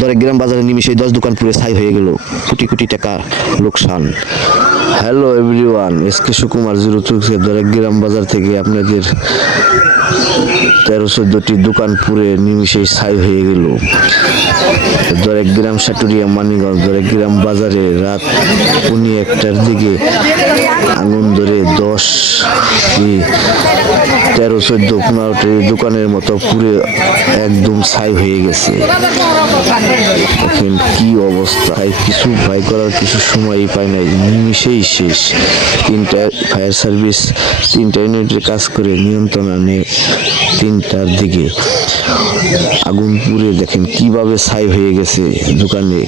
দরেগ্রাম বাজারে নিমিশে 10 দোকান পুরে ছাই হয়ে গেল, কোটি কোটি টাকা লোকসান। হ্যালো এভরিওয়ান, এসকে সুকুমার 026 দরেগ্রাম বাজার থেকে আপনাদের 13-14টি দোকান পুরে নিমিশেই ছাই হয়ে গেল। দরেগ্রাম সাটুরিয়া মানিগঞ্জ দরেগ্রাম বাজারে রাত 1টার দিকে আগুন ধরে 13-14-15টি দোকানের মতো পুরে একদম ছাই হয়ে গেছে। দেখেন কি অবস্থা, কিছু ভাই করার কিছু সময়ই পায় নাই, নিমিশেই শেষ। 3টা ফায়ার সার্ভিস 3টা ইউনিটের কাজ করে নিয়ন্ত্রণ আনে 3টার দিকে। আগুন পুড়ে দেখেন কিভাবে ছাই হয়ে গেছে। দোকানে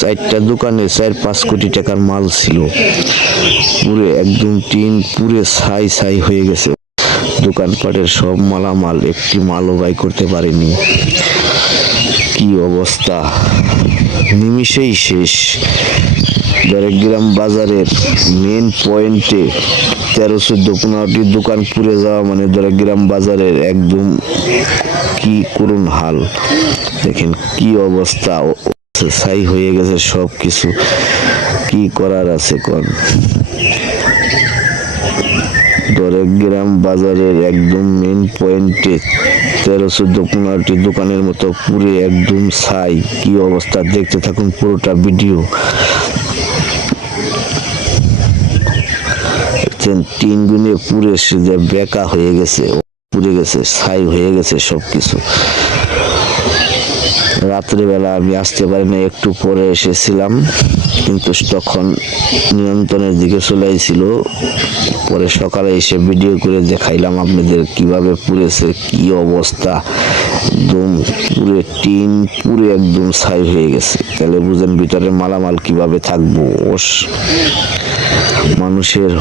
4টা দোকানে 4-5 কোটি টাকার মাল ছিল, পুরে একদম টিন পুরে ছাই হয়ে গেছে। দোকানপাটের সব মালামাল, একটি মালও বাই করতে পারেনি। কি অবস্থা, নিমিশেই শেষ। দরেগ্রাম বাজারের মেন পয়েন্টে 13-14-15টি দোকান পুড়ে যাওয়া মানে দরেগ্রাম বাজারের একদম কি করুণ হাল। দেখেন কি অবস্থা, ছাই হয়ে গেছে সব কিছু, কি করার আছে কোন। দরেগ্রাম বাজারের একদম মেন পয়েন্টে 13-14-15টি দোকানের মতো পুরে একদম ছাই। কি অবস্থা, দেখতে থাকুন পুরোটা ভিডিও। টিন গুনে পুরে বেকা হয়ে গেছে, পুড়ে গেছে, ছাই হয়ে গেছে সবকিছু। রাত্রিবেলা আমি আসতে পারি না, একটু পরে এসেছিলাম, কিন্তু তখন নিয়ন্ত্রণের দিকে চলে আইছিল। পরে সকালে এসে ভিডিও করে দেখাইলাম আপনাদের কিভাবে পুড়েছে, কি অবস্থা। একদম পুরে টিন পুরে একদম ছাই হয়ে গেছে। তাহলে বুঝেন ভিতরে মালামাল কিভাবে থাকবো। মানুষের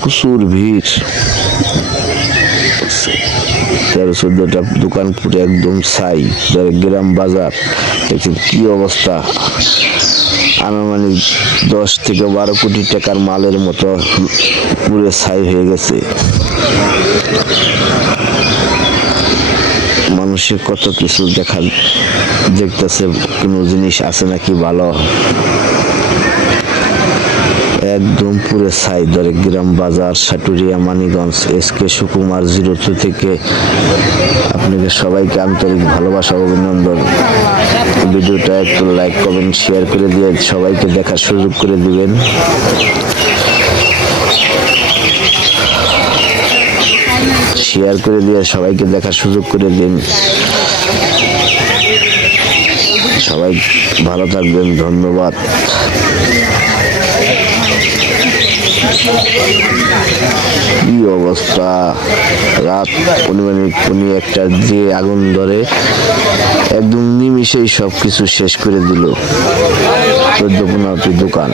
প্রচুর ভিড়, 13-14টা দোকান পুরে একদম ছাই। দরেগ্রাম বাজার দেখছেন কি অবস্থা, আনুমানিক 10-12 কোটি টাকার মালের মতো পুরে ছাই হয়ে গেছে। মানুষের কত কিছু দেখতেছে, কোনো জিনিস আছে নাকি ভালো, একদম পুরে ছাই। দরেগ্রাম বাজার সাটুরিয়া মানিগঞ্জ, এসকে সুকুমার 02 থেকে আপনাদের সবাইকে আন্তরিক ভালোবাসা, অভিনন্দন। ভিডিওটা একটু লাইক কমেন্ট শেয়ার করে দিয়ে সবাইকে দেখার সুযোগ করে দিবেন। শেয়ার করে দিয়ে সবাইকে দেখার সুযোগ করে দিন। সবাই ভালো থাকবেন, ধন্যবাদ। কি অবস্থা, রাত 1টার দিয়ে আগুন ধরে একদম নিমিশেই সবকিছু শেষ করে দিল। 14-15টি দোকান।